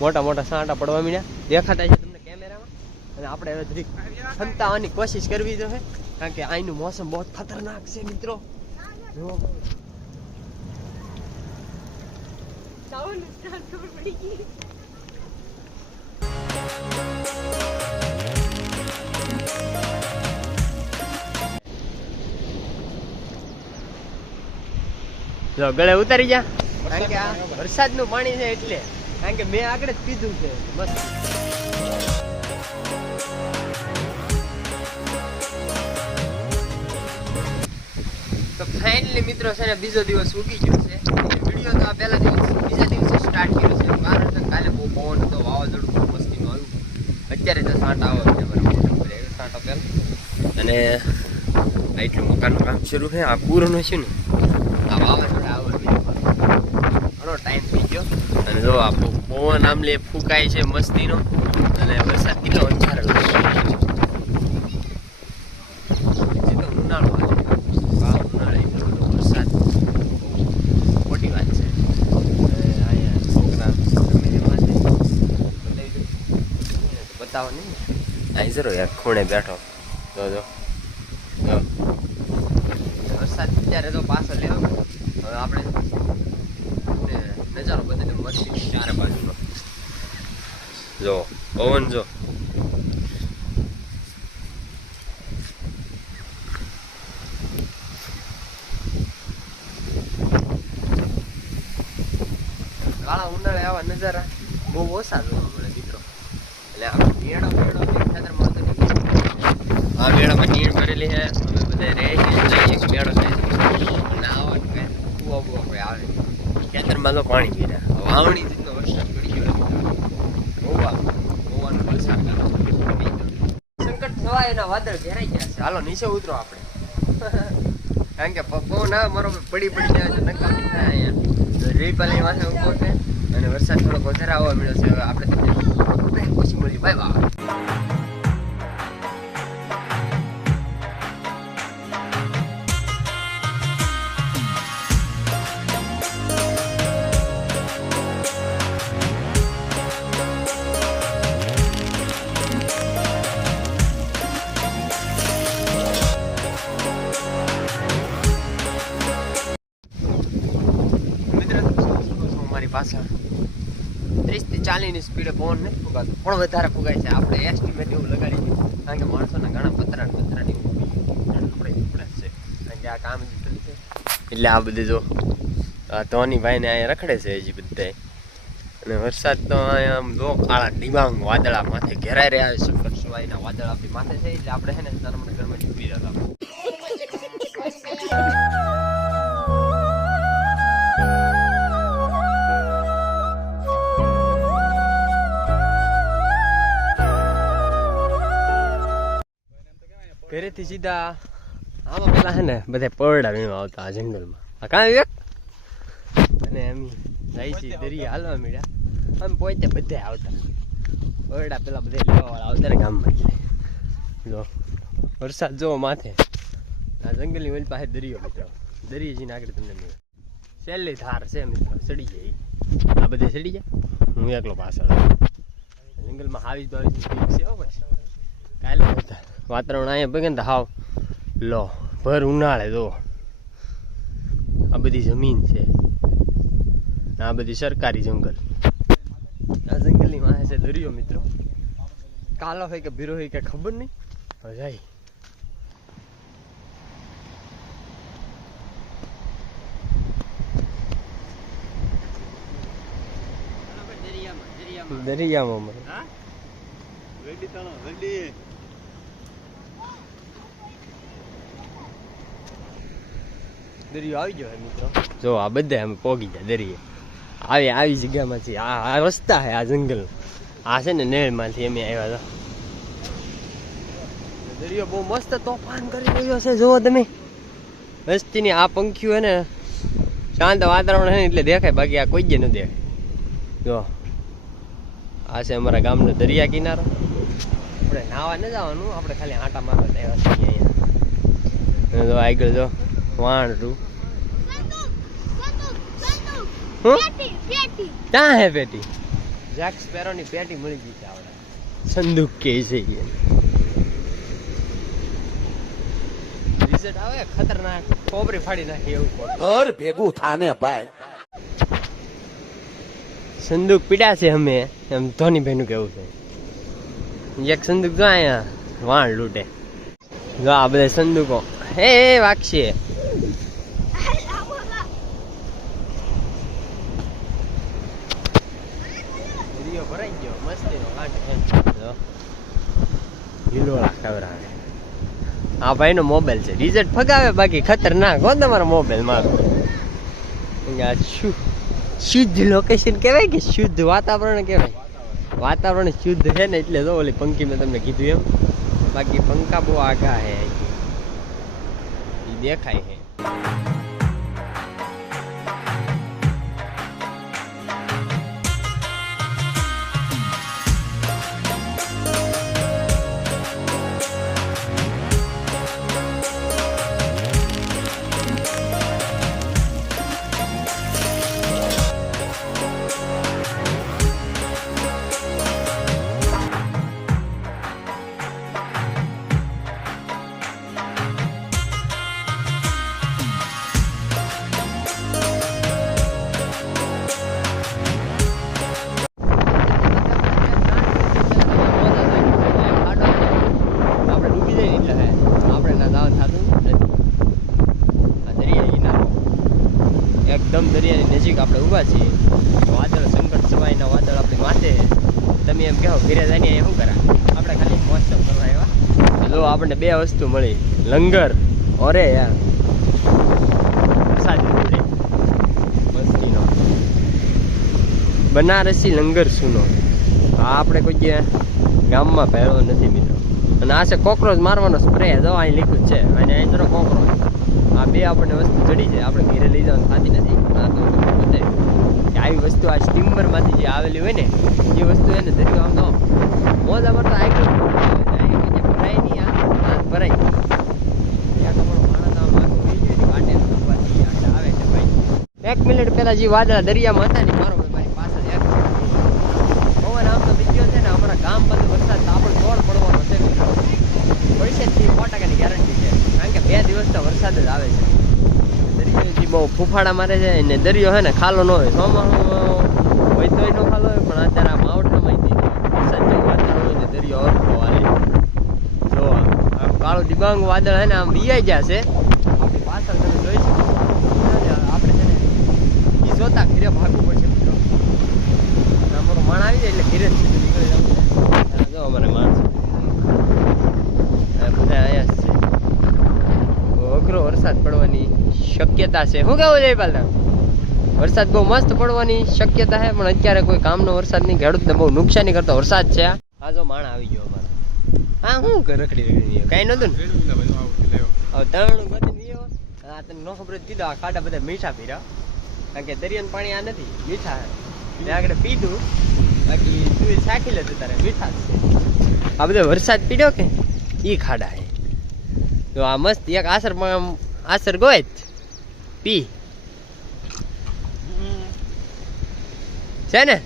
મોટા મોટા સાંટા પડવા મીડ્યા દેખાતા છે તમને કેમેરામાં. અને આપણે હવે જરીક ખંતાવાની કોશિશ કરવી જોઈએ, કારણ કે અહીંનું મોસમ બહુ ખતરનાક છે, મિત્રો. જુઓ ગળે ઉતારી જા કારણ કે આ વરસાદનું પાણી છે એટલે કારણ કે મેં આગળ જ પીધું છે. બસ. તો ફાઇનલી મિત્રો છે ને બીજો દિવસ ઉગી ગયો છે. વીડિયો તો આ પહેલા દિવસ, બીજા દિવસે સ્ટાર્ટ કર્યો છે. કારણ કે કાલે બહુ પવન હતો વાવાઝોડું બહુ મસ્તીનું આવ્યું. અત્યારે તો સાંટ આવો છે બરાબર. સાંટ આપેલ અને એટલું મકાનનું કામ શરૂ છે, આ પૂરનું છે ને. આ વાવાઝોડા આવે ઘણો ટાઈમ થઈ ગયો. અને જો આ પવ- પવન આમલે ફૂંકાય છે મસ્તીનો. અને વરસાદ કેટલો અંધારો ઉનાળો ઉનાળે વરસાદ. મોટી વાત છે. બતાવી નહીં અહીં જરો યાર ખૂણે બેઠો. જો વરસાદ ત્યારે તો પાછો લેવો. હવે આપણે ચારે જો પવન જો કાળા ઉનાળે આવા નજારા બહુ ઓછા જોવા મળે મિત્રો. એટલે આપણે મેળો મેળો ખેતરમાં તો નહીં આ મેળામાં નીણ ભરેલી છે. અમે બધા રહે છે એક મેળો થાય છે. અને કુવા બુવા કોઈ આવે ખેતરમાં તો પાણી પી રહ્યા વાવણી જેટલો વરસાદ પડી ગયો ગોવા ગોવાનો વરસાદ સંકટ થવા એના વાદળ ઘેરાઈ ગયા છે. હાલો નીચે ઉતરો આપણે. કારણ કે પપ્પો ના મારો પડી પડી જાય છે નકામી થાય રીપાલી માથે ઊભો છે અને વરસાદ થોડોક વધારે આવવા મળ્યો છે. હવે આપણે તમને પછી મળી. Bye bye. ત્રીસથી ચાલીસની સ્પીડે પવન નથી ફૂગાતો પણ વધારે ફૂગાય છે. આપણે એસ્ટિમેટ એવું લગાડી દીધું કારણ કે માણસોના ઘણા પતરા ને પતરા ને આપણે છે. કારણ કે આ કામ છે. એટલે આ બધું જો ધોની ભાઈને અહીંયા રખડે છે હજી બધાય. અને વરસાદ તો અહીંયા આમ જો કાળા ડિબાંગ વાદળા માથે ઘેરાઈ રહ્યા છે. શંકર સવાઈના વાદળા આપણી માથે છે. એટલે આપણે છે ને નર્મદ ઘરમાં ડૂબી રહ્યા ઘરેથી સીધા આમાં પેલા છે ને બધા પરડા વીણવા આવતા આ જંગલમાં. આ કાંઈ એક? અને એમ જાય છે દરિયા હાલવા મળ્યા આમ પોતે બધા આવતા. પરડા પેલા બધા લેવાવાળા આવતા ને ગામમાં જો વરસાદ જોવો માથે. આ જંગલની ઓલી પાસે દરિયો મિત્રો. દરિયો જઈને આગળ તમને મળે. છેલ્લી ધાર છે મિત્રો સડી જાય આ બધે સડી જાય હું એકલો પાછળ. જંગલમાં હાવી જ બીક છે કાલે હતા વાતાવરણ અહીંયા ભગે ને હાવ લો ભર ઉનાળે જો. આ બધી જમીન છે. આ બધી સરકારી જંગલ. આ જંગલની વાહે છે દરિયો મિત્રો. કાલો હોય કે ભીરો હોય કે ખબર નહીં. જાય. દરિયામાં મળે દરિયો આવી ગયો મિત્રો. જો આ બધા અમે પોગી ગયા દરિયે. આવી આવી જગ્યામાંથી આ આ રસ્તા છે આ જંગલ. આ છે ને નેળમાંથી અમે આવ્યા હતા. દરિયો બહુ મસ્ત તોફાન કરી રહ્યો છે જુઓ તમે. વસ્તીની આ પંખીઓ હે ને શાંત વાતાવરણ ને એટલે દેખાય બાકી આ કોઈ જ ન દેખાય. જો આ છે અમારા ગામનો દરિયા કિનારો. આપણે નાવા ન જવાનું આપણે ખાલી આંટા મારવા આવ્યા છીએ અહીંયા. આગળ જો વાણરું હું? પેટી પેટી ક્યાં હે પેટી જેક સ્પેરોની પેટી મળી ગઈ છે આપણે સંદૂક કે છે. રિઝલ્ટ આવે? ખતરનાક. કોબરી ફાડી નાખી એવું ઘર ભેગું થાને ભાઈ. સંદૂક પીડા છે અમે. એમ ધોની નું કેવું છે. એક સંદૂક જો અહીંયા વાણ લૂટે. જો આ બધા સંદૂકો. હે હે વાગશે દરિયો ભરાઈ ગયો મસ્તીનો કાંઠ છે જો હિલોળા ખવડાવે આ ભાઈનો મોબાઈલ છે. રિઝલ્ટ ફગાવે, બાકી ખતરનાક હો તમારો મોબાઈલ મારો. શું? શુદ્ધ લોકેશન કહેવાય કે શુદ્ધ વાતાવરણ કહેવાય? વાતાવરણ શુદ્ધ છે ને એટલે તો ઓલી પંખી મેં તમને કીધું એમ. બાકી પંખા બહુ આઘા હે. દેખાય છે એકદમ દરિયાની નજીક આપણે ઊભા છીએ. વાદળ, સંકટ સવાયના વાદળ આપણી માથે તમે એમ કહો, ઘરે જઈને શું કરા આપણે ખાલી મોસમ કરવા આવ્યા. જો આપણને બે વસ્તુ મળી. લંગર, ઓરે યાર. વરસાદ મસ્તીનો. બનારસી લંગર સુનો. આ આપણે કોઈ જે ગામમાં પહેરવો નથી મિત્રો. અને આ છે કોકરોચ મારવાનો સ્પ્રે જો અહીં લીધું છે. અને અહીં કોકરોચ. આ બે આપણને વસ્તુ જડી જાય. આપણે ઘેરે લઈ જવાનું થતી નથી. કે આવી વસ્તુ આ સ્ટીમરમાંથી જે આવેલી હોય ને, એ વસ્તુ એને દરિયો આમ તો. મોજ અમાર તો ભરાય નહીં એક મિનિટ પહેલા જે વાદળા દરિયામાં હતા ને મારો ભાઈ મારી પાસે જ એક પવન આમ તો બીજો છે ને અમારા ગામ બધું વરસાદ તો આપણે દોડ પડવાનો છે મિત્રો પડશે જ સો ટકાની ગેરંટી છે કારણ કે બે દિવસ તો વરસાદ જ આવે છે. દરિયો બહુ ફૂફાડા મારે છે ને દરિયો છે ને ખાલો ન હોય. સોમાં હોય તોય નો ખાલો હોય, પણ અત્યારે આ માવઠામાં વરસાદ જેવું વાતાવરણ હોય તો દરિયો અરખો હાલે. જો આમ કાળું ડિબાંગ વાદળ છે ને આમ વિયાઈ છે. આપણી પાછળ તમે જોઈ શકો આપણે છે ને એ જોતા ઘરે ભાગવું પડશે મિત્રો અમારો માણ આવી જાય એટલે ઘરે જ સીધું નીકળી જવું છે. આ જો અમારે માણસ આ બધા અહીંયા જ છે બહુ અઘરો વરસાદ પડવાની શક્યતા છે. શું કેવું છે પાલતા વરસાદ બહુ મસ્ત પડવાની શક્યતા છે પણ અત્યારે કોઈ કામનો વરસાદ નહીં ખેડૂતને બહુ નુકસાની કરતો વરસાદ છે. આ જો માણ આવી ગયો અમારો. હા શું કર રખડી રખડી કઈ નતું ને? હવે તરણું બધી આ તને નો ખબર જ આ ખાડા બધા મીઠા પીરા. કારણ કે દરિયાનું પાણી આ નથી મીઠા. ત્યાં આગળ પીધું. બાકી તું ચાખી લેતું તારે મીઠા છે. આ બધો વરસાદ પીડ્યો કે? એ ખાડા હે તો આ મસ્ત એક આસર પણ આસર ગોય જ. પી. છે ને?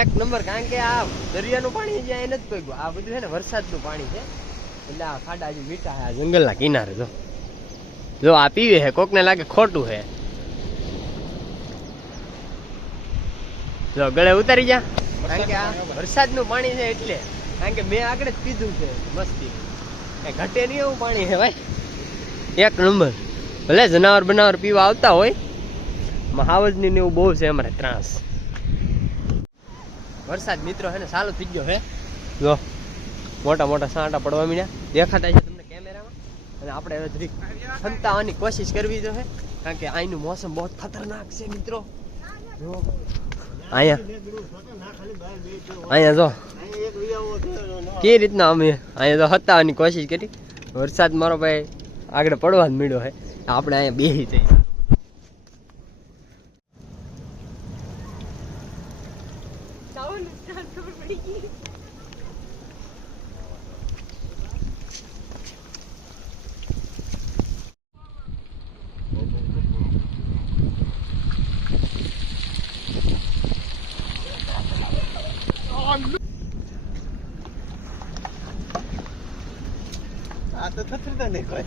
એક નંબર કારણ કે આ દરિયાનું પાણી જ્યાં નથી પગ્યું. આ બધું છે ને વરસાદનું પાણી છે. એટલે આ ખાડા હજી મીઠા આ જંગલના કિનારે જો. જો આ પીવે છે કોકને લાગે ખોટું છે. જો ગળે ઉતારી જા. કારણ કે આ વરસાદનું પાણી છે એટલે. કારણ કે મેં આગળ જ પીધું છે મસ્તી ઘટે નહીં એવું પાણી છે ભાઈ. એક નંબર. ભલે જનાવર બનાવર પીવા આવતા હોય, મહાવજની ને એવું બહુ છે અમારે ત્રાસ. વરસાદ મિત્રો હે ને ચાલુ થઈ ગયો હે. જો, મોટા મોટા સાંટા પડવા મીડ્યા. દેખાતા છે તમને કેમેરામાં. અને આપણે હવે ખંતાવાની કોશિશ કરવી જો હે. કારણ કે અહીંનું મોસમ બહુ ખતરનાક છે મિત્રો. જો, અહીંયા. અહીંયા જો. કેવી રીતના અમે અહીંયા તો હતાવાની કોશિશ કરી. વરસાદ મારો ભાઈ આગળ પડવા જ મળ્યો હે. આપણે અહીંયા બેસી જઈએ. આ તો થતું નહીં કોઈ.